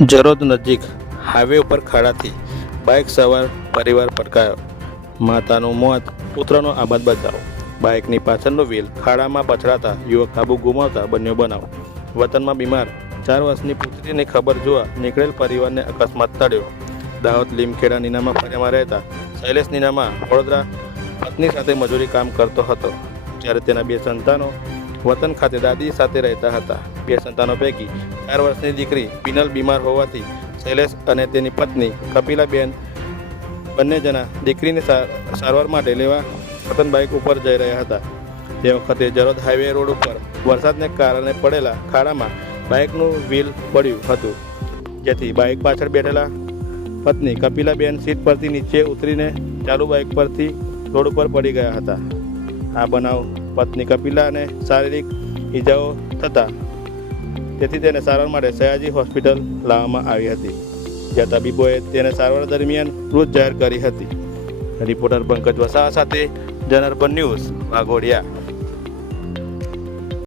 જરોદ નજીક હાઈવે ઉપર ખાડાથી બાઇક સવાર પરિવાર પટકાયો. માતાનું મોત, પુત્રનો આબાદ બચાવ. બાઇકની પાછળનો વ્હીલ ખાડામાં પછડાતા યુવક કાબુ ગુમાવતા બન્યો બનાવ. વતનમાં બીમાર 4 વર્ષની પુત્રીની ખબર જોવા નીકળેલ પરિવારને અકસ્માત ટળ્યો. દાહોદ લીમખેડા નીનામાં ફળિયામાં રહેતા શૈલેષ નીનામાં વડોદરા પત્ની સાથે મજૂરી કામ કરતો હતો, જ્યારે તેના 2 સંતાનો વતન ખાતે દાદી સાથે રહેતા હતા. 2 સંતાનો પૈકી 4 વર્ષની દીકરી પિનલ બીમાર હોવાથી શૈલેષ અને તેની પત્ની કપિલાબેન બંને જણા દીકરીની સારવાર માટે લેવા વતન બાઇક ઉપર જઈ રહ્યા હતા. તે વખતે જરોદ હાઈવે રોડ ઉપર વરસાદને કારણે પડેલા ખાડામાં બાઇકનું વ્હીલ પડ્યું હતું, જેથી બાઇક પાછળ બેઠેલા પત્ની કપિલાબેન સીટ પરથી નીચે ઉતરીને ચાલુ બાઇક પરથી રોડ ઉપર પડી ગયા હતા. આ બનાવ પત્ની કપિલાને શારીરિક ઈજાઓ થતાં તેથી તેને સારવાર માટે સયાજી હોસ્પિટલ લાવવામાં આવી હતી, જ્યાં તબીબોએ તેને સારવાર દરમિયાન મૃત જાહેર કરી હતી. રિપોર્ટર પંકજ વસાવા સાથે જનાર્પણ ન્યૂઝ, વાઘોડિયા.